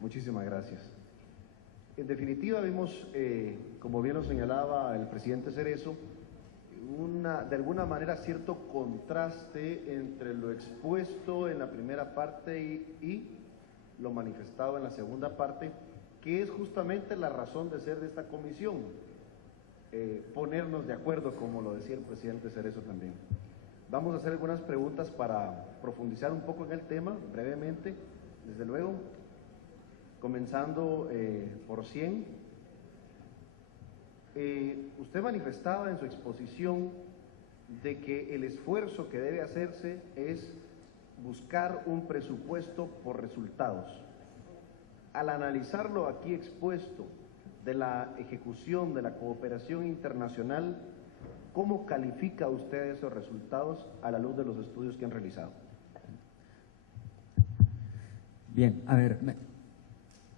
Muchísimas gracias. En definitiva, vimos, como bien lo señalaba el presidente Cerezo, de alguna manera cierto contraste entre lo expuesto en la primera parte y lo manifestado en la segunda parte, que es justamente la razón de ser de esta comisión, ponernos de acuerdo, como lo decía el presidente Cerezo también. Vamos a hacer algunas preguntas para profundizar un poco en el tema, brevemente, desde luego, comenzando por 100. Usted manifestaba en su exposición de que el esfuerzo que debe hacerse es buscar un presupuesto por resultados. Al analizarlo aquí expuesto de la ejecución de la cooperación internacional, ¿cómo califica usted esos resultados a la luz de los estudios que han realizado? Bien, a ver,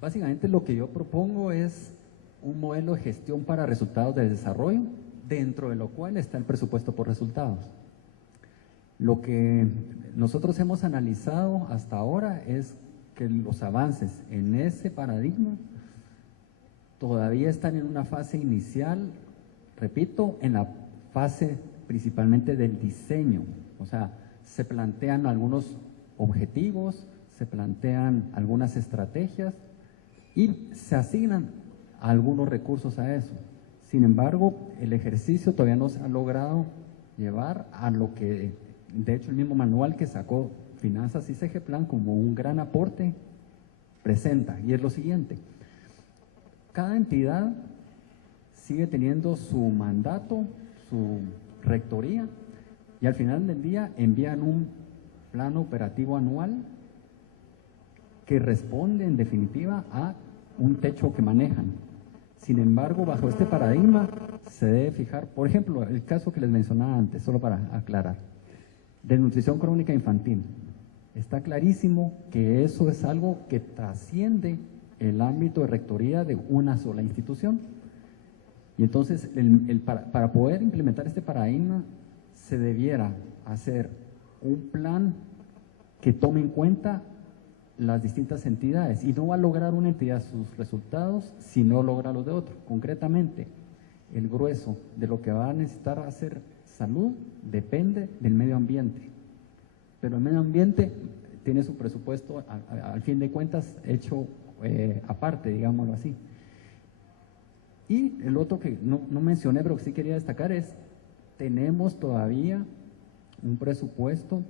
básicamente lo que yo propongo es un modelo de gestión para resultados del desarrollo, dentro de lo cual está el presupuesto por resultados. Lo que nosotros hemos analizado hasta ahora es que los avances en ese paradigma todavía están en una fase inicial, repito, en la fase principalmente del diseño. O sea, se plantean algunos objetivos, se plantean algunas estrategias y se asignan algunos recursos a eso. Sin embargo, el ejercicio todavía no se ha logrado llevar a lo que, de hecho, el mismo manual que sacó Finanzas y CGPLAN como un gran aporte presenta, y es lo siguiente: cada entidad sigue teniendo su mandato, su rectoría, y al final del día envían un plan operativo anual que responde en definitiva a un techo que manejan. Sin embargo, bajo este paradigma se debe fijar, por ejemplo, el caso que les mencionaba antes, solo para aclarar, de nutrición crónica infantil. Está clarísimo que eso es algo que trasciende el ámbito de rectoría de una sola institución. Y entonces, para poder implementar este paradigma, se debiera hacer un plan que tome en cuenta las distintas entidades, y no va a lograr una entidad sus resultados si no logra los de otro. Concretamente, el grueso de lo que va a necesitar hacer salud depende del medio ambiente, pero el medio ambiente tiene su presupuesto al fin de cuentas hecho aparte, digámoslo así. Y el otro que no mencioné, pero que sí quería destacar es, tenemos todavía un presupuesto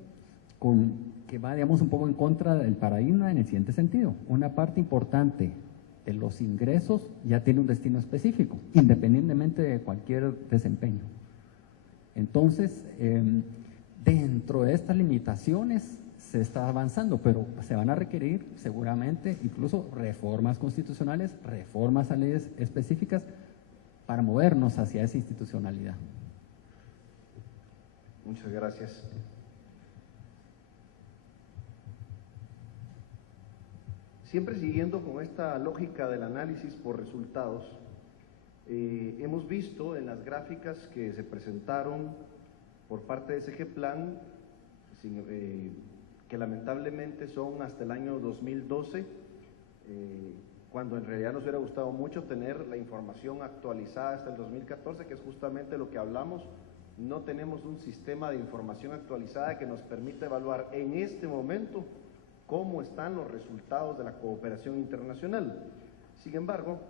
que va, digamos, un poco en contra del paradigma en el siguiente sentido. Una parte importante de los ingresos ya tiene un destino específico, independientemente de cualquier desempeño. Entonces, dentro de estas limitaciones se está avanzando, pero se van a requerir seguramente incluso reformas constitucionales, reformas a leyes específicas para movernos hacia esa institucionalidad. Muchas gracias. Siempre siguiendo con esta lógica del análisis por resultados, hemos visto en las gráficas que se presentaron por parte de CGPLAN, que lamentablemente son hasta el año 2012, cuando en realidad nos hubiera gustado mucho tener la información actualizada hasta el 2014, que es justamente lo que hablamos. No tenemos un sistema de información actualizada que nos permita evaluar en este momento cómo están los resultados de la cooperación internacional. Sin embargo,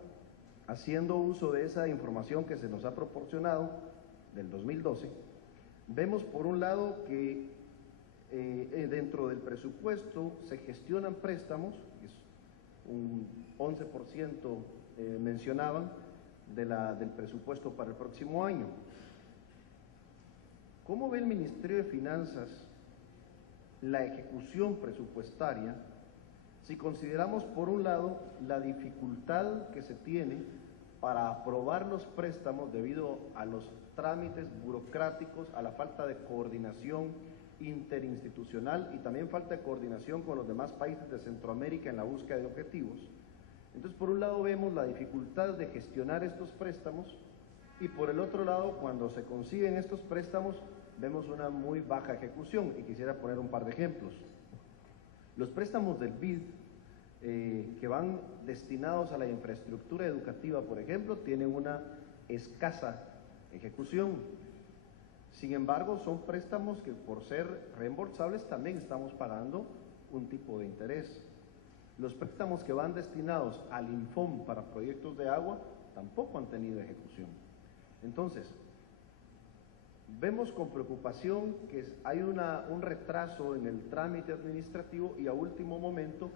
haciendo uso de esa información que se nos ha proporcionado del 2012, vemos por un lado que dentro del presupuesto se gestionan préstamos, es un 11% mencionaban del presupuesto para el próximo año. ¿Cómo ve el Ministerio de Finanzas la ejecución presupuestaria si consideramos por un lado la dificultad que se tiene para aprobar los préstamos debido a los trámites burocráticos, a la falta de coordinación interinstitucional y también falta de coordinación con los demás países de Centroamérica en la búsqueda de objetivos? Entonces, por un lado vemos la dificultad de gestionar estos préstamos y por el otro lado, cuando se consiguen estos préstamos, vemos una muy baja ejecución, y quisiera poner un par de ejemplos. Los préstamos del BID que van destinados a la infraestructura educativa, por ejemplo, tienen una escasa ejecución. Sin embargo, son préstamos que por ser reembolsables también estamos pagando un tipo de interés. Los préstamos que van destinados al Infom para proyectos de agua tampoco han tenido ejecución. Entonces, vemos con preocupación que hay un retraso en el trámite administrativo y a último momento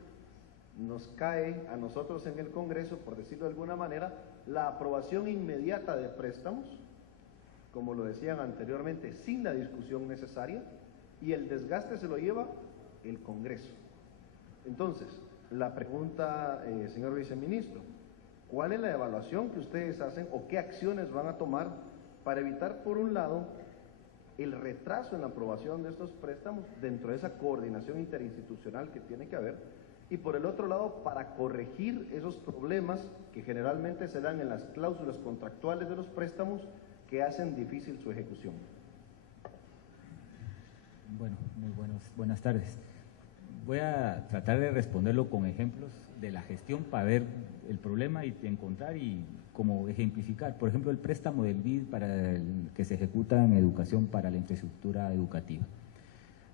nos cae a nosotros en el Congreso, por decirlo de alguna manera, la aprobación inmediata de préstamos, como lo decían anteriormente, sin la discusión necesaria, y el desgaste se lo lleva el Congreso. Entonces, la pregunta, señor viceministro, ¿cuál es la evaluación que ustedes hacen o qué acciones van a tomar para evitar, por un lado, el retraso en la aprobación de estos préstamos dentro de esa coordinación interinstitucional que tiene que haber, y por el otro lado, para corregir esos problemas que generalmente se dan en las cláusulas contractuales de los préstamos que hacen difícil su ejecución? Bueno, buenas tardes. Voy a tratar de responderlo con ejemplos de la gestión para ver el problema y encontrar y como ejemplificar. Por ejemplo, el préstamo del BID que se ejecuta en educación para la infraestructura educativa.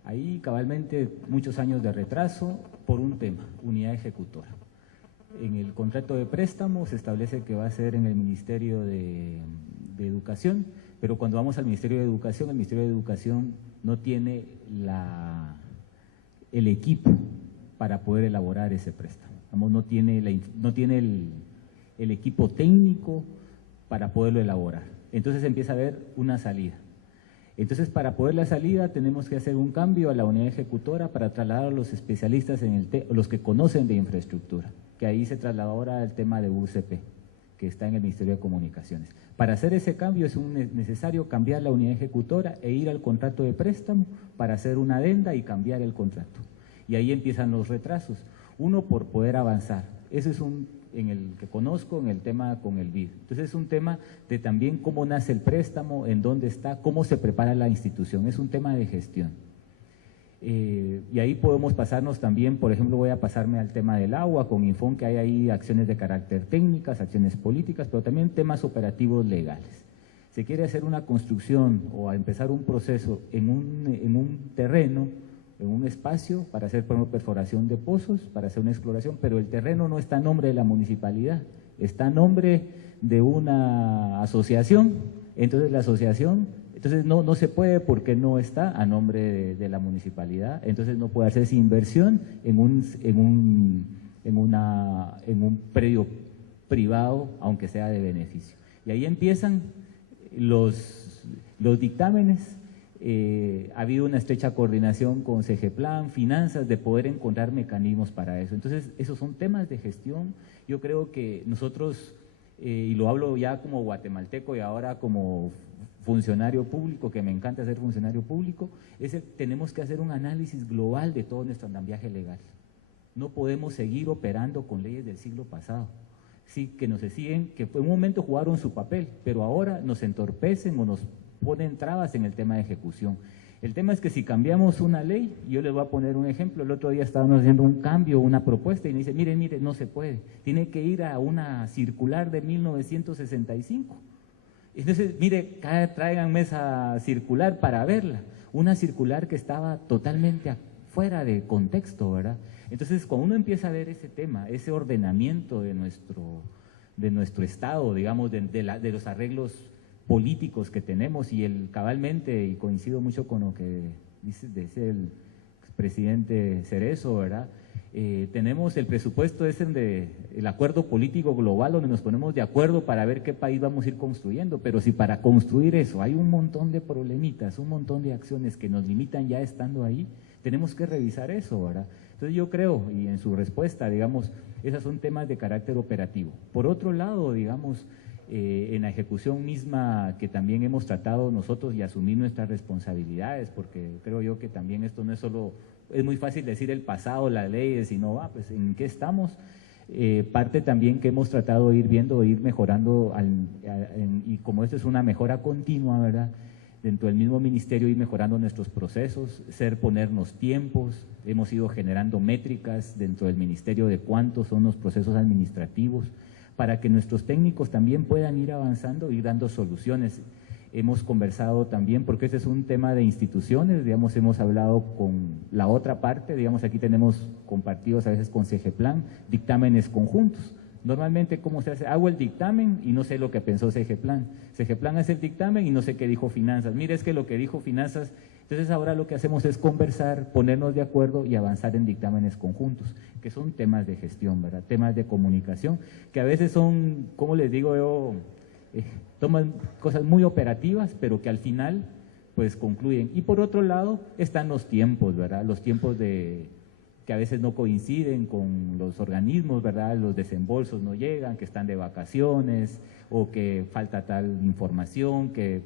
Ahí cabalmente muchos años de retraso por un tema, unidad ejecutora. En el contrato de préstamo se establece que va a ser en el Ministerio de Educación, pero cuando vamos al Ministerio de Educación, el Ministerio de Educación no tiene el equipo para poder elaborar ese préstamo. No tiene el equipo técnico para poderlo elaborar. Entonces empieza a haber una salida. Entonces, para poder la salida tenemos que hacer un cambio a la unidad ejecutora para trasladar a los especialistas los que conocen de infraestructura, que ahí se trasladó ahora el tema de UCP, que está en el Ministerio de Comunicaciones. Para hacer ese cambio es necesario cambiar la unidad ejecutora e ir al contrato de préstamo para hacer una adenda y cambiar el contrato. Y ahí empiezan los retrasos. Uno, por poder avanzar. Ese es en el que conozco, en el tema con el BID. Entonces es un tema de también cómo nace el préstamo, en dónde está, cómo se prepara la institución. Es un tema de gestión. Y ahí podemos pasarnos también, por ejemplo, voy a pasarme al tema del agua, con Infom, que hay ahí acciones de carácter técnicas, acciones políticas, pero también temas operativos legales. Se quiere hacer una construcción o a empezar un proceso en un terreno, en un espacio para hacer, por ejemplo, perforación de pozos, para hacer una exploración, pero el terreno no está a nombre de la municipalidad, está a nombre de una asociación. Entonces la asociación, no se puede porque no está a nombre de la municipalidad, entonces no puede hacerse inversión en un predio privado, aunque sea de beneficio. Y ahí empiezan los dictámenes. Ha habido una estrecha coordinación con CGPLAN, finanzas, de poder encontrar mecanismos para eso. Entonces, esos son temas de gestión. Yo creo que nosotros, y lo hablo ya como guatemalteco y ahora como funcionario público, que me encanta ser funcionario público, tenemos que hacer un análisis global de todo nuestro andamiaje legal. No podemos seguir operando con leyes del siglo pasado. Sí, que nos exigen, que en un momento jugaron su papel, pero ahora nos entorpecen o nos ponen trabas en el tema de ejecución. El tema es que si cambiamos una ley, yo les voy a poner un ejemplo, el otro día estábamos haciendo un cambio, una propuesta, y me dice, mire, no se puede, tiene que ir a una circular de 1965. Entonces, mire, tráiganme esa circular para verla, una circular que estaba totalmente fuera de contexto, ¿verdad? Entonces, cuando uno empieza a ver ese tema, ese ordenamiento de nuestro Estado, digamos, de los arreglos políticos que tenemos, y cabalmente, y coincido mucho con lo que dice el presidente Cerezo, ¿verdad? Tenemos el presupuesto el acuerdo político global, donde nos ponemos de acuerdo para ver qué país vamos a ir construyendo, pero si para construir eso hay un montón de problemitas, un montón de acciones que nos limitan ya estando ahí, tenemos que revisar eso, ¿verdad? Entonces yo creo, y en su respuesta, digamos, esos son temas de carácter operativo. Por otro lado, digamos, en la ejecución misma, que también hemos tratado nosotros y asumir nuestras responsabilidades, porque creo yo que también esto no es solo, es muy fácil decir el pasado, las leyes, sino, pues en qué estamos. Parte también que hemos tratado de ir viendo, de ir mejorando, y como esto es una mejora continua, ¿verdad? dentro del mismo ministerio ir mejorando nuestros procesos, ponernos tiempos. Hemos ido generando métricas dentro del ministerio de cuántos son los procesos administrativos, para que nuestros técnicos también puedan ir avanzando y dando soluciones. Hemos conversado también, porque ese es un tema de instituciones, digamos, hemos hablado con la otra parte, digamos, aquí tenemos compartidos a veces con CGPLAN, dictámenes conjuntos. Normalmente, ¿cómo se hace? Hago el dictamen y no sé lo que pensó CGPLAN. CGPLAN hace el dictamen y no sé qué dijo Finanzas. Mire, es que lo que dijo Finanzas… Entonces ahora lo que hacemos es conversar, ponernos de acuerdo y avanzar en dictámenes conjuntos, que son temas de gestión, ¿verdad? Temas de comunicación, que a veces son, ¿cómo les digo yo? Toman cosas muy operativas, pero que al final pues concluyen. Y por otro lado están los tiempos, ¿verdad? Los tiempos que a veces no coinciden con los organismos, ¿verdad? Los desembolsos no llegan, que están de vacaciones o que falta tal información, que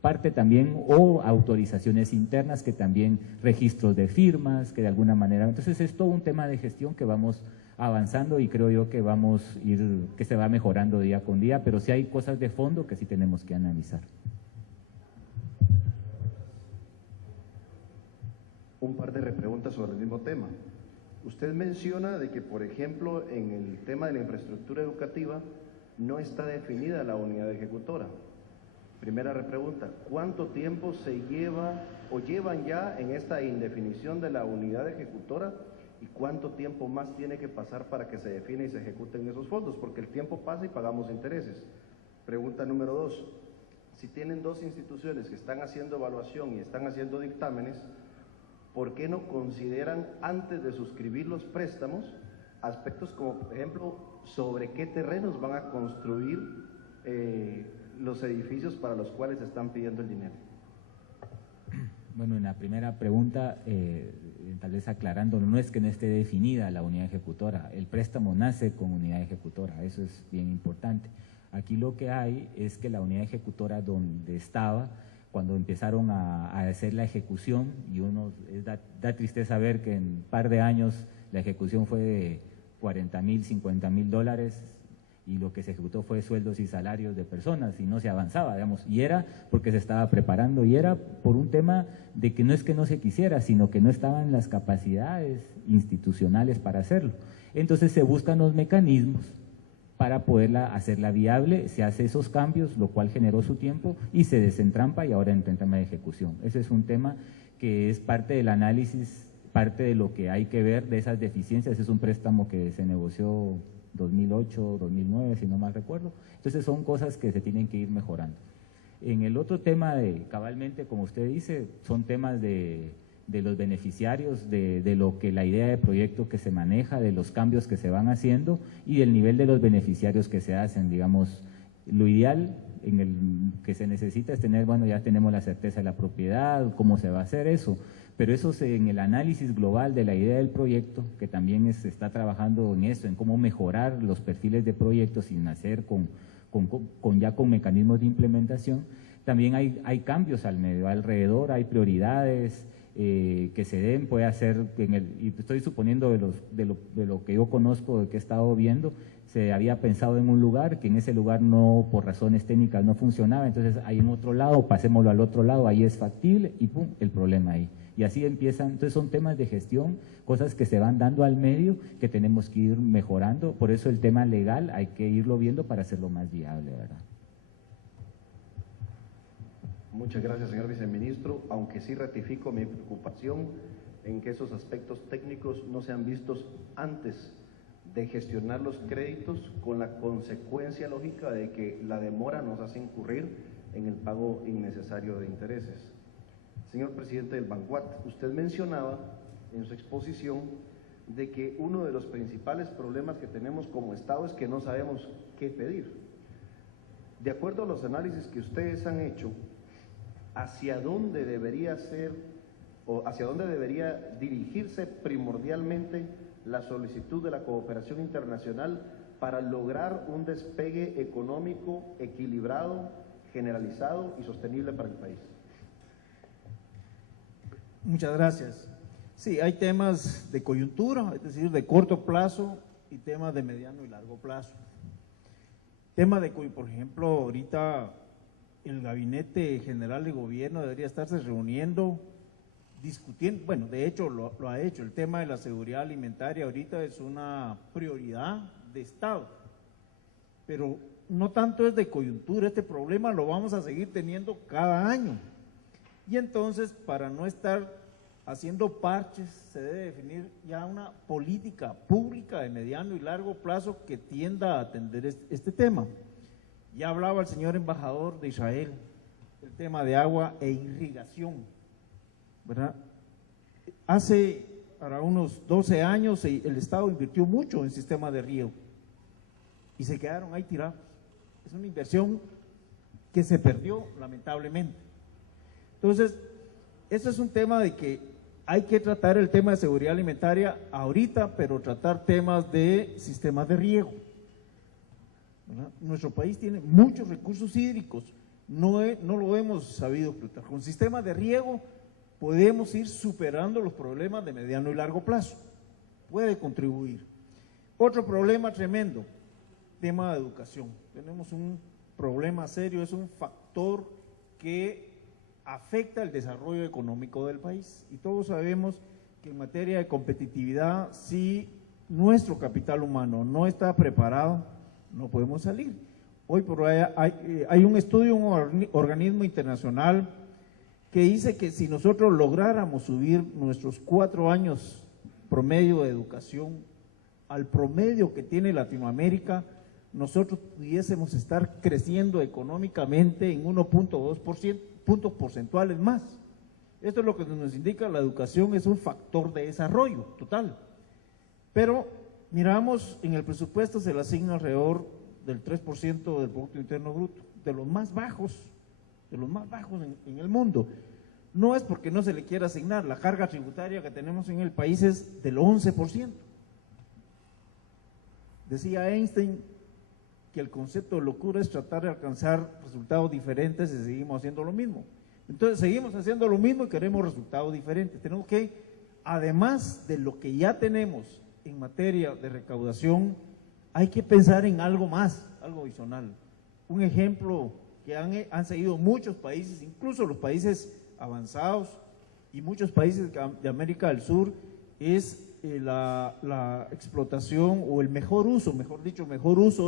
parte también, o autorizaciones internas, que también registros de firmas, que de alguna manera… Entonces es todo un tema de gestión que vamos avanzando y creo yo que que se va mejorando día con día, pero sí hay cosas de fondo que sí tenemos que analizar. Un par de repreguntas sobre el mismo tema. Usted menciona de que, por ejemplo, en el tema de la infraestructura educativa no está definida la unidad ejecutora. Primera repregunta, ¿cuánto tiempo se lleva o llevan ya en esta indefinición de la unidad ejecutora? ¿Y cuánto tiempo más tiene que pasar para que se define y se ejecuten esos fondos? Porque el tiempo pasa y pagamos intereses. Pregunta número 2, si tienen dos instituciones que están haciendo evaluación y están haciendo dictámenes, ¿por qué no consideran antes de suscribir los préstamos aspectos como, por ejemplo, sobre qué terrenos van a construir los edificios para los cuales están pidiendo el dinero? Bueno, en la primera pregunta, tal vez aclarando, no es que no esté definida la unidad ejecutora, el préstamo nace con unidad ejecutora, eso es bien importante. Aquí lo que hay es que la unidad ejecutora donde estaba, cuando empezaron a hacer la ejecución, y da tristeza ver que en un par de años la ejecución fue de $40,000, $50,000, y lo que se ejecutó fue sueldos y salarios de personas y no se avanzaba, digamos, y era porque se estaba preparando y era por un tema de que no es que no se quisiera, sino que no estaban las capacidades institucionales para hacerlo. Entonces se buscan los mecanismos para poderla hacerla viable, se hace esos cambios, lo cual generó su tiempo y se desentrampa y ahora entra en tema de ejecución. Ese es un tema que es parte del análisis, parte de lo que hay que ver de esas deficiencias. Ese es un préstamo que se negoció 2008, 2009, si no mal recuerdo. Entonces son cosas que se tienen que ir mejorando. En el otro tema cabalmente, como usted dice, son temas de los beneficiarios, de lo que la idea de proyecto que se maneja, de los cambios que se van haciendo y del nivel de los beneficiarios que se hacen. Digamos, lo ideal que se necesita es tener, bueno, ya tenemos la certeza de la propiedad, cómo se va a hacer eso, pero eso en el análisis global de la idea del proyecto, que también se está trabajando en eso, en cómo mejorar los perfiles de proyectos sin hacer ya con mecanismos de implementación. También hay cambios alrededor, hay prioridades que se den, puede hacer, y estoy suponiendo de lo que yo conozco, de que he estado viendo, se había pensado en un lugar, que en ese lugar no, por razones técnicas no funcionaba, entonces hay en otro lado, pasémoslo al otro lado, ahí es factible y pum, el problema ahí. Y así empiezan, entonces son temas de gestión, cosas que se van dando al medio, que tenemos que ir mejorando, por eso el tema legal hay que irlo viendo para hacerlo más viable, ¿verdad? Muchas gracias, señor viceministro, aunque sí ratifico mi preocupación en que esos aspectos técnicos no sean vistos antes de gestionar los créditos, con la consecuencia lógica de que la demora nos hace incurrir en el pago innecesario de intereses. Señor presidente del Banquat, usted mencionaba en su exposición de que uno de los principales problemas que tenemos como Estado es que no sabemos qué pedir. De acuerdo a los análisis que ustedes han hecho, ¿hacia dónde debería ser o hacia dónde debería dirigirse primordialmente la solicitud de la cooperación internacional para lograr un despegue económico equilibrado, generalizado y sostenible para el país? Muchas gracias. Sí, hay temas de coyuntura, es decir, de corto plazo y temas de mediano y largo plazo. Tema de, por ejemplo, ahorita el Gabinete General de Gobierno debería estarse reuniendo, discutiendo, bueno, de hecho lo ha hecho, el tema de la seguridad alimentaria ahorita es una prioridad de Estado, pero no tanto es de coyuntura, este problema lo vamos a seguir teniendo cada año. Y entonces, para no estar haciendo parches, se debe definir ya una política pública de mediano y largo plazo que tienda a atender este tema. Ya hablaba el señor embajador de Israel, el tema de agua e irrigación, ¿verdad? Para unos 12 años el Estado invirtió mucho en sistemas de riego y se quedaron ahí tirados. Es una inversión que se perdió lamentablemente. Entonces, eso es un tema de que hay que tratar el tema de seguridad alimentaria ahorita, pero tratar temas de sistemas de riego, ¿verdad? Nuestro país tiene muchos recursos hídricos, no lo hemos sabido explotar. Con sistemas de riego podemos ir superando los problemas de mediano y largo plazo, puede contribuir. Otro problema tremendo, tema de educación. Tenemos un problema serio, es un factor que afecta el desarrollo económico del país. Y todos sabemos que en materia de competitividad, si nuestro capital humano no está preparado, no podemos salir. Hoy por hoy hay un estudio, un organismo internacional que dice que si nosotros lográramos subir nuestros 4 años promedio de educación al promedio que tiene Latinoamérica, nosotros pudiésemos estar creciendo económicamente en 1.2% puntos porcentuales más. Esto es lo que nos indica, la educación es un factor de desarrollo total. Pero miramos, en el presupuesto se le asigna alrededor del 3% del Producto Interno Bruto, de los más bajos en el mundo. No es porque no se le quiera asignar, la carga tributaria que tenemos en el país es del 11%. Decía Einstein que el concepto de locura es tratar de alcanzar resultados diferentes y seguimos haciendo lo mismo. Entonces seguimos haciendo lo mismo y queremos resultados diferentes. Tenemos que, además de lo que ya tenemos en materia de recaudación, hay que pensar en algo más, algo adicional. Un ejemplo que han seguido muchos países, incluso los países avanzados y muchos países de América del Sur, es la explotación o el mejor uso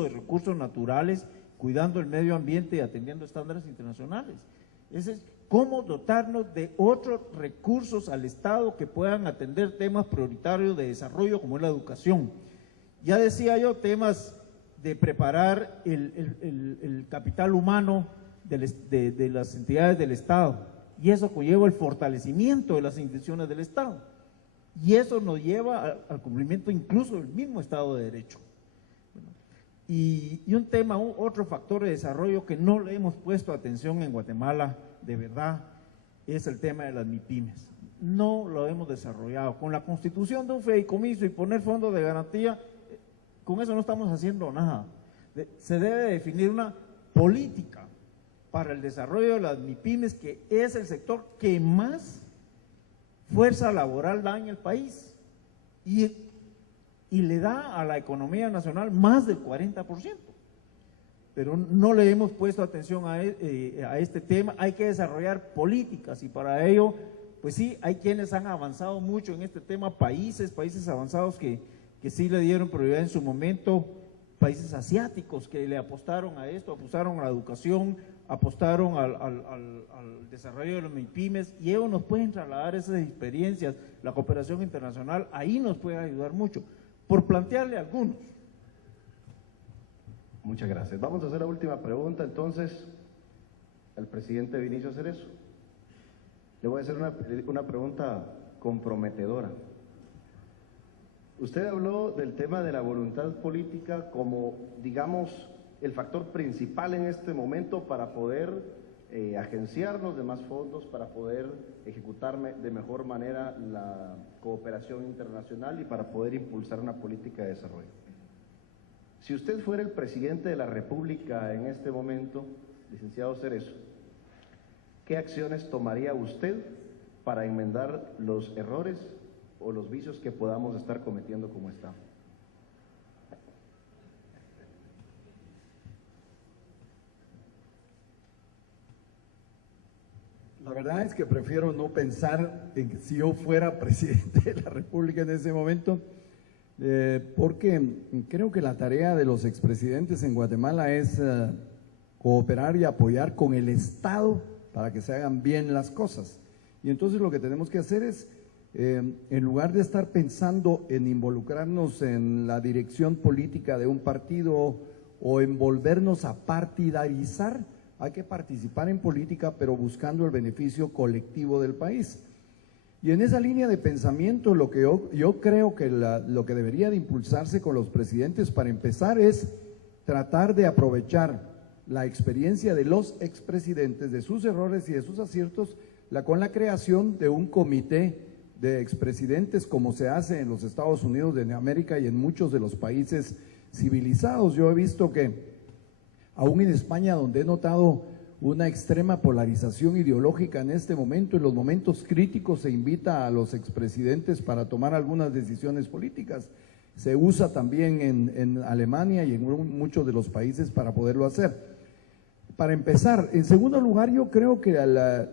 de recursos naturales, cuidando el medio ambiente y atendiendo estándares internacionales. Ese es cómo dotarnos de otros recursos al Estado que puedan atender temas prioritarios de desarrollo como es la educación. Ya decía yo, temas de preparar el capital humano de las entidades del Estado, y eso conlleva el fortalecimiento de las instituciones del Estado. Y eso nos lleva al cumplimiento incluso del mismo Estado de Derecho. Y un tema, otro factor de desarrollo que no le hemos puesto atención en Guatemala, de verdad, es el tema de las MIPYMES. No lo hemos desarrollado. Con la constitución de un fideicomiso y poner fondos de garantía, con eso no estamos haciendo nada. Se debe definir una política para el desarrollo de las MIPYMES, que es el sector que más fuerza laboral da en el país y le da a la economía nacional más del 40%, pero no le hemos puesto atención a este tema. Hay que desarrollar políticas y para ello, pues sí, hay quienes han avanzado mucho en este tema, países avanzados que sí le dieron prioridad en su momento, países asiáticos que le apostaron a esto, apostaron a la educación, apostaron al desarrollo de los MIPYMES, y ellos nos pueden trasladar esas experiencias. La cooperación internacional ahí nos puede ayudar mucho, por plantearle algunos. Muchas gracias. Vamos a hacer la última pregunta entonces al presidente Vinicio Cerezo. Le voy a hacer una pregunta comprometedora. Usted habló del tema de la voluntad política como, digamos, el factor principal en este momento para poder agenciarnos de más fondos, para poder ejecutar de mejor manera la cooperación internacional y para poder impulsar una política de desarrollo. Si usted fuera el presidente de la República en este momento, licenciado Cerezo, ¿qué acciones tomaría usted para enmendar los errores o los vicios que podamos estar cometiendo como Estado? verdad es que prefiero no pensar en que si yo fuera presidente de la República en ese momento, porque creo que la tarea de los expresidentes en Guatemala es cooperar y apoyar con el Estado para que se hagan bien las cosas. Y entonces lo que tenemos que hacer es, en lugar de estar pensando en involucrarnos en la dirección política de un partido o en volvernos a partidarizar, hay que participar en política, pero buscando el beneficio colectivo del país. Y en esa línea de pensamiento, lo que yo creo que lo que debería de impulsarse con los presidentes para empezar es tratar de aprovechar la experiencia de los expresidentes, de sus errores y de sus aciertos, con la creación de un comité de expresidentes como se hace en los Estados Unidos de América y en muchos de los países civilizados. Yo he visto que aún en España, donde he notado una extrema polarización ideológica en este momento, en los momentos críticos se invita a los expresidentes para tomar algunas decisiones políticas. Se usa también en Alemania y en muchos de los países para poderlo hacer. Para empezar, en segundo lugar, yo creo que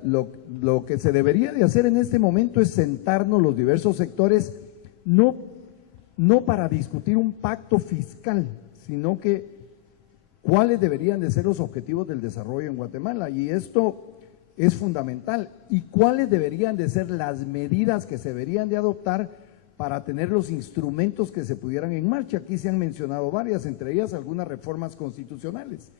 lo que se debería de hacer en este momento es sentarnos los diversos sectores, no para discutir un pacto fiscal, sino que cuáles deberían de ser los objetivos del desarrollo en Guatemala, y esto es fundamental, y cuáles deberían de ser las medidas que se deberían de adoptar para tener los instrumentos que se pudieran en marcha. Aquí se han mencionado varias, entre ellas algunas reformas constitucionales,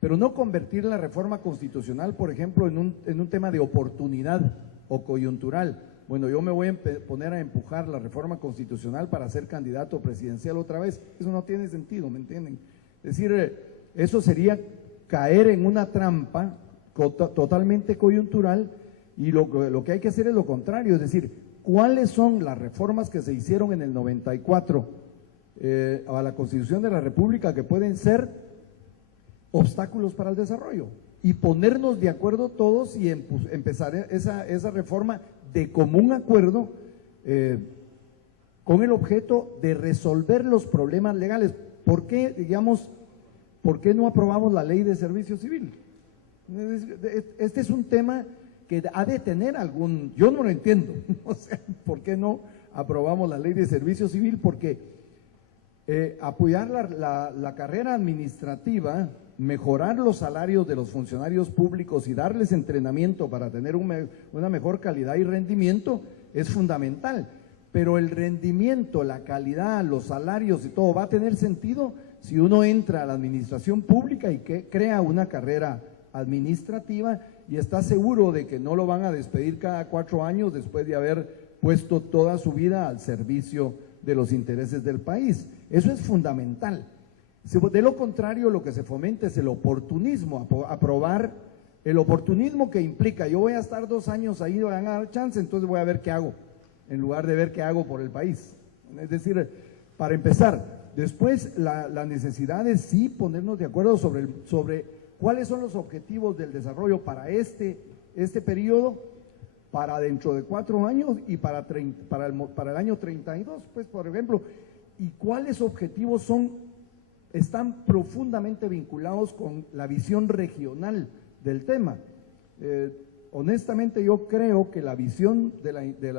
pero no convertir la reforma constitucional, por ejemplo, en un tema de oportunidad o coyuntural. Bueno, yo me voy a poner a empujar la reforma constitucional para ser candidato presidencial otra vez. Eso no tiene sentido, ¿me entienden? Es decir, eso sería caer en una trampa totalmente coyuntural, y lo que hay que hacer es lo contrario, es decir, ¿cuáles son las reformas que se hicieron en el 94 a la Constitución de la República que pueden ser obstáculos para el desarrollo? Y ponernos de acuerdo todos y empezar esa reforma de común acuerdo con el objeto de resolver los problemas legales. ¿Por qué, por qué no aprobamos la ley de servicio civil? Este es un tema que ha de tener yo no lo entiendo, o sea, ¿por qué no aprobamos la ley de servicio civil? Porque apoyar la carrera administrativa, mejorar los salarios de los funcionarios públicos y darles entrenamiento para tener una mejor calidad y rendimiento es fundamental, pero el rendimiento, la calidad, los salarios y todo va a tener sentido si uno entra a la administración pública y que crea una carrera administrativa y está seguro de que no lo van a despedir cada 4 años después de haber puesto toda su vida al servicio de los intereses del país. Eso es fundamental. De lo contrario, lo que se fomenta es el oportunismo, aprobar el oportunismo que implica, yo voy a estar 2 años ahí, van a dar chance, entonces voy a ver qué hago, en lugar de ver qué hago por el país. Es decir, para empezar, después la necesidad es sí ponernos de acuerdo sobre cuáles son los objetivos del desarrollo para este periodo, para dentro de 4 años y para el año 32, pues, por ejemplo, y cuáles objetivos están profundamente vinculados con la visión regional del tema. Honestamente, yo creo que la visión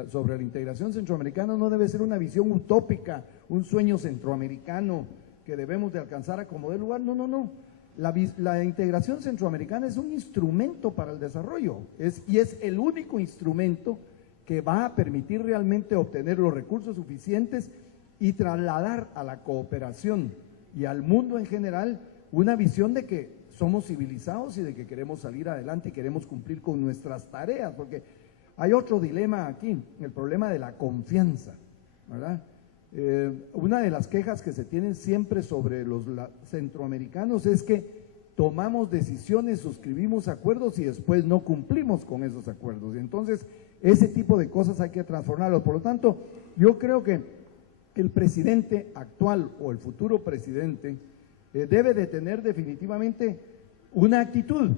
sobre la integración centroamericana no debe ser una visión utópica, un sueño centroamericano que debemos de alcanzar a como dé lugar. No. La integración centroamericana es un instrumento para el desarrollo, y es el único instrumento que va a permitir realmente obtener los recursos suficientes y trasladar a la cooperación y al mundo en general una visión de que somos civilizados y de que queremos salir adelante y queremos cumplir con nuestras tareas, porque hay otro dilema aquí, el problema de la confianza, ¿verdad? Una de las quejas que se tienen siempre sobre los centroamericanos es que tomamos decisiones, suscribimos acuerdos y después no cumplimos con esos acuerdos. Entonces, ese tipo de cosas hay que transformarlos. Por lo tanto, yo creo que el presidente actual o el futuro presidente debe de tener definitivamente una actitud.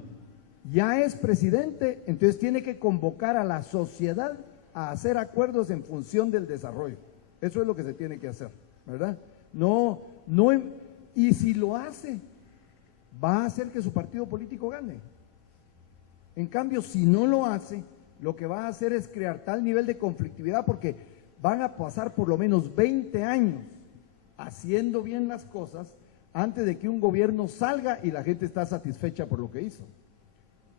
Ya es presidente, entonces tiene que convocar a la sociedad a hacer acuerdos en función del desarrollo. Eso es lo que se tiene que hacer, ¿verdad? Y si lo hace, va a hacer que su partido político gane. En cambio, si no lo hace, lo que va a hacer es crear tal nivel de conflictividad porque van a pasar por lo menos 20 años haciendo bien las cosas antes de que un gobierno salga y la gente está satisfecha por lo que hizo.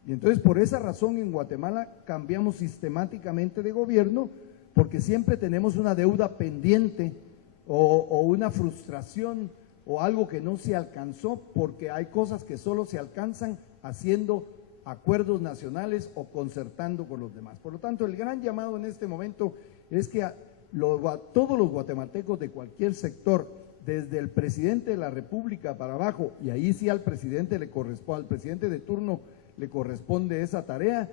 Y entonces por esa razón en Guatemala cambiamos sistemáticamente de gobierno porque siempre tenemos una deuda pendiente o una frustración o algo que no se alcanzó porque hay cosas que solo se alcanzan haciendo acuerdos nacionales o concertando con los demás. Por lo tanto, el gran llamado en este momento es que todos los guatemaltecos de cualquier sector, desde el presidente de la República para abajo, y ahí sí al presidente al presidente de turno le corresponde esa tarea,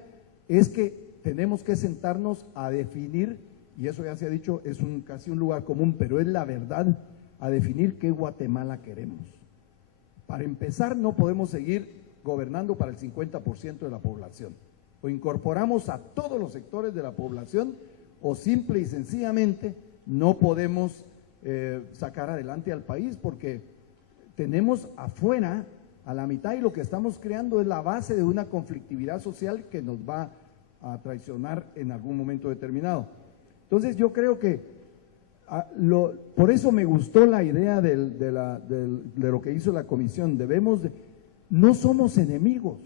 es que tenemos que sentarnos a definir, y eso ya se ha dicho, es casi un lugar común, pero es la verdad, a definir qué Guatemala queremos. Para empezar, no podemos seguir gobernando para el 50% de la población. O incorporamos a todos los sectores de la población, o simple y sencillamente no podemos sacar adelante al país, porque tenemos afuera a la mitad y lo que estamos creando es la base de una conflictividad social que nos va a traicionar en algún momento determinado. Entonces yo creo que por eso me gustó la idea de lo que hizo la comisión. No somos enemigos,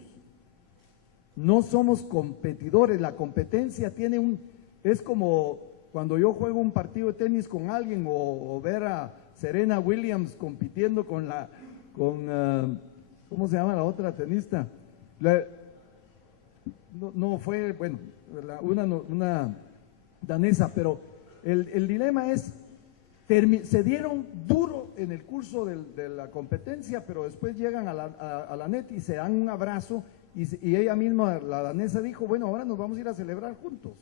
no somos competidores. La competencia es como cuando yo juego un partido de tenis con alguien o ver a Serena Williams compitiendo con ¿cómo se llama la otra tenista? Una danesa, pero el dilema es, se dieron duro en el curso de la competencia, pero después llegan a la net y se dan un abrazo y ella misma, la danesa, dijo, bueno, ahora nos vamos a ir a celebrar juntos,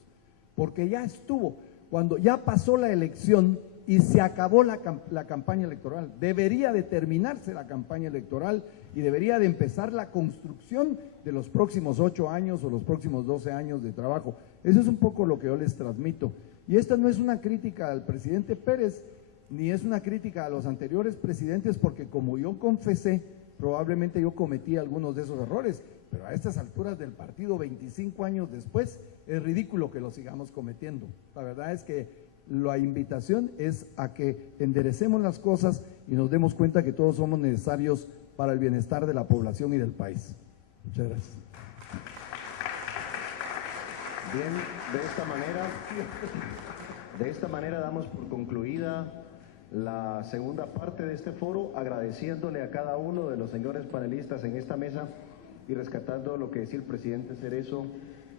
porque ya estuvo, cuando ya pasó la elección y se acabó la campaña electoral, debería de terminarse la campaña electoral y debería de empezar la construcción de los próximos 8 años o los próximos 12 años de trabajo. Eso es un poco lo que yo les transmito. Y esta no es una crítica al presidente Pérez, ni es una crítica a los anteriores presidentes, porque como yo confesé, probablemente yo cometí algunos de esos errores, pero a estas alturas del partido, 25 años después, es ridículo que lo sigamos cometiendo. La verdad es que la invitación es a que enderecemos las cosas y nos demos cuenta que todos somos necesarios para el bienestar de la población y del país. Muchas gracias. Bien, de esta manera damos por concluida la segunda parte de este foro, agradeciéndole a cada uno de los señores panelistas en esta mesa y rescatando lo que decía el presidente Cerezo.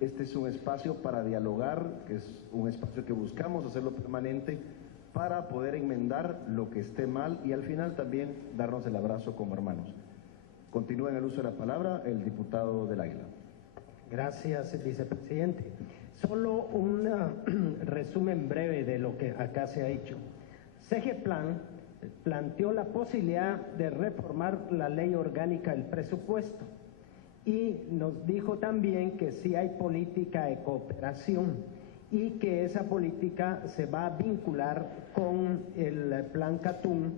Este es un espacio para dialogar, que es un espacio que buscamos hacerlo permanente para poder enmendar lo que esté mal y al final también darnos el abrazo como hermanos. Continúa en el uso de la palabra el diputado del Águila. Gracias, vicepresidente. Solo un resumen breve de lo que acá se ha hecho. CEGEPLAN planteó la posibilidad de reformar la ley orgánica del presupuesto y nos dijo también que sí hay política de cooperación y que esa política se va a vincular con el Plan Catún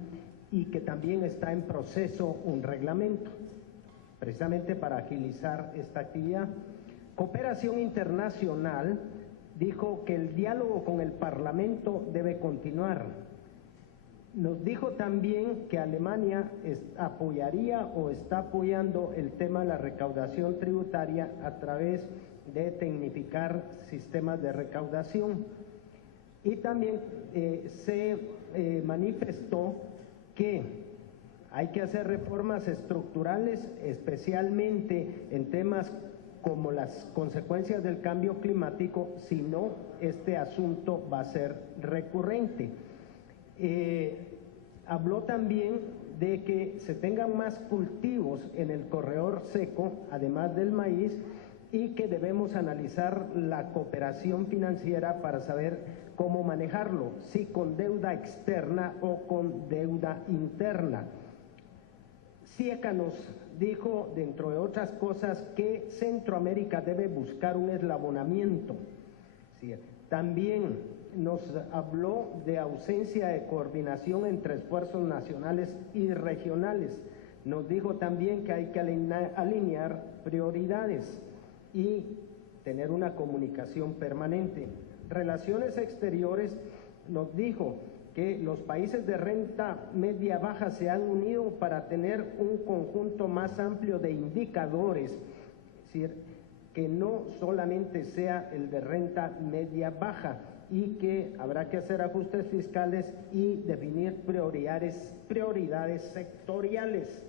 y que también está en proceso un reglamento, precisamente para agilizar esta actividad. Cooperación internacional dijo que el diálogo con el Parlamento debe continuar. Nos dijo también que Alemania apoyaría o está apoyando el tema de la recaudación tributaria a través de tecnificar sistemas de recaudación. Y también se manifestó que hay que hacer reformas estructurales, especialmente en temas como las consecuencias del cambio climático, si no, este asunto va a ser recurrente. Habló también de que se tengan más cultivos en el corredor seco, además del maíz, y que debemos analizar la cooperación financiera para saber cómo manejarlo, si con deuda externa o con deuda interna. Sieca nos dijo, dentro de otras cosas, que Centroamérica debe buscar un eslabonamiento. También nos habló de ausencia de coordinación entre esfuerzos nacionales y regionales. Nos dijo también que hay que alinear prioridades y tener una comunicación permanente. Relaciones Exteriores nos dijo que los países de renta media baja se han unido para tener un conjunto más amplio de indicadores, es decir, que no solamente sea el de renta media baja, y que habrá que hacer ajustes fiscales y definir prioridades sectoriales.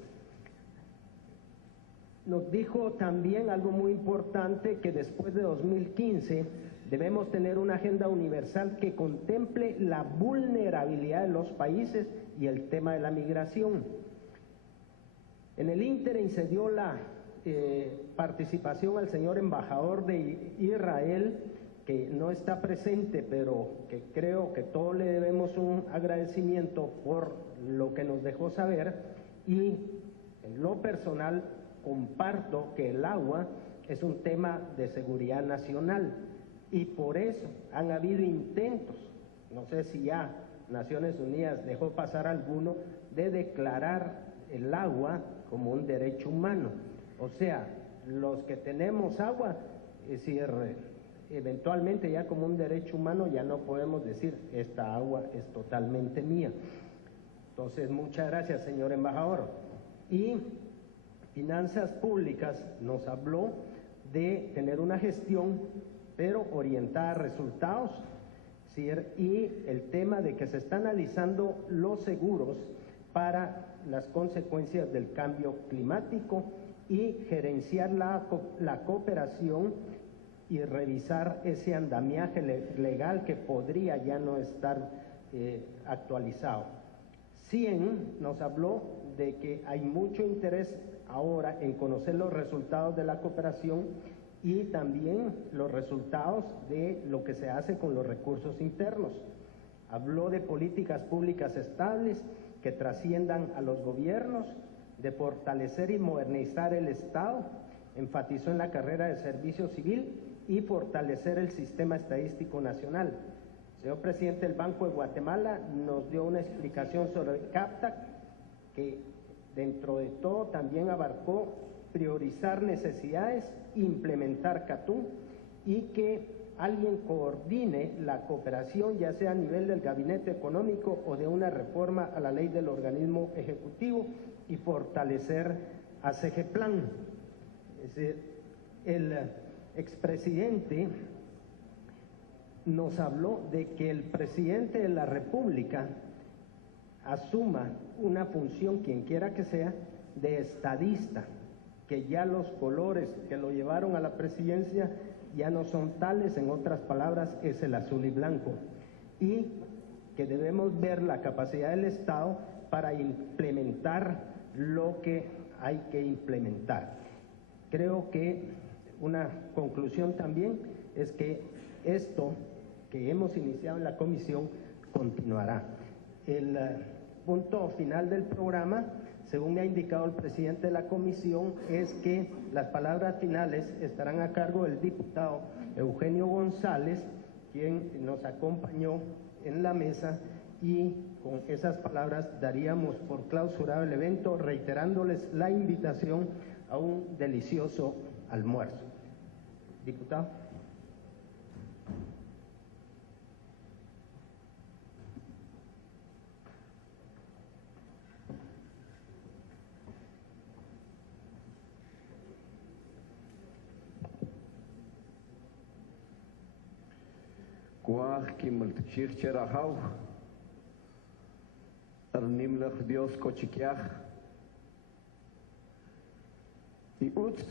Nos dijo también algo muy importante, que después de 2015 debemos tener una agenda universal que contemple la vulnerabilidad de los países y el tema de la migración. En el ínterin se dio la participación al señor embajador de Israel, que no está presente, pero que creo que todos le debemos un agradecimiento por lo que nos dejó saber, y en lo personal comparto que el agua es un tema de seguridad nacional, y por eso han habido intentos, no sé si ya Naciones Unidas dejó pasar alguno, de declarar el agua como un derecho humano. O sea, los que tenemos agua, es decir, eventualmente ya como un derecho humano ya no podemos decir esta agua es totalmente mía. Entonces, muchas gracias, señor embajador. Y Finanzas Públicas nos habló de tener una gestión, pero orientada a resultados, ¿sí? Y el tema de que se está analizando los seguros para las consecuencias del cambio climático y gerenciar la cooperación y revisar ese andamiaje legal que podría ya no estar actualizado. 100 nos habló de que hay mucho interés ahora en conocer los resultados de la cooperación y también los resultados de lo que se hace con los recursos internos. Habló de políticas públicas estables que trasciendan a los gobiernos, de fortalecer y modernizar el Estado, enfatizó en la carrera de servicio civil y fortalecer el sistema estadístico nacional. El señor presidente del Banco de Guatemala nos dio una explicación sobre CAPTAC, que dentro de todo también abarcó priorizar necesidades, implementar CATU, y que alguien coordine la cooperación, ya sea a nivel del gabinete económico o de una reforma a la ley del organismo ejecutivo, y fortalecer a CEGEPLAN. Es decir, el expresidente nos habló de que el presidente de la República asuma una función, quien quiera que sea, de estadista, que ya los colores que lo llevaron a la presidencia ya no son tales, en otras palabras es el azul y blanco, y que debemos ver la capacidad del Estado para implementar lo que hay que implementar. Creo que una conclusión también es que esto que hemos iniciado en la comisión continuará. El punto final del programa, según me ha indicado el presidente de la comisión, es que las palabras finales estarán a cargo del diputado Eugenio González, quien nos acompañó en la mesa, y con esas palabras daríamos por clausurado el evento, reiterándoles la invitación a un delicioso almuerzo. Diputado. Kuah kimultshir cherahau, arnimlach Dios kochikiach, y utz,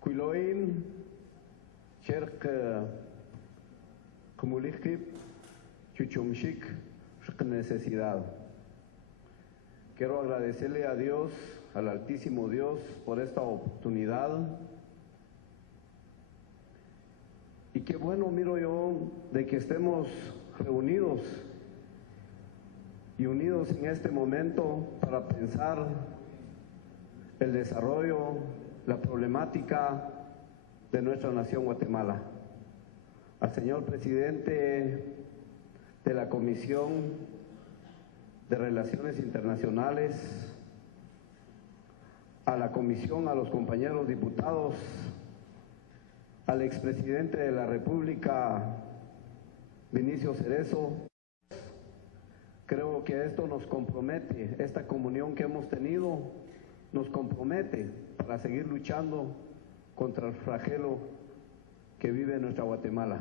kuiloin, cherk kumulichkip, chuchumshik, necesidad. Quiero agradecerle a Dios, al Altísimo Dios, por esta oportunidad. Y qué bueno miro yo de que estemos reunidos y unidos en este momento para pensar el desarrollo, la problemática de nuestra nación Guatemala. Al señor presidente de la Comisión de Relaciones Internacionales, a la comisión, a los compañeros diputados, al expresidente de la República, Vinicio Cerezo. Creo que esto nos compromete, esta comunión que hemos tenido nos compromete para seguir luchando contra el flagelo que vive nuestra Guatemala.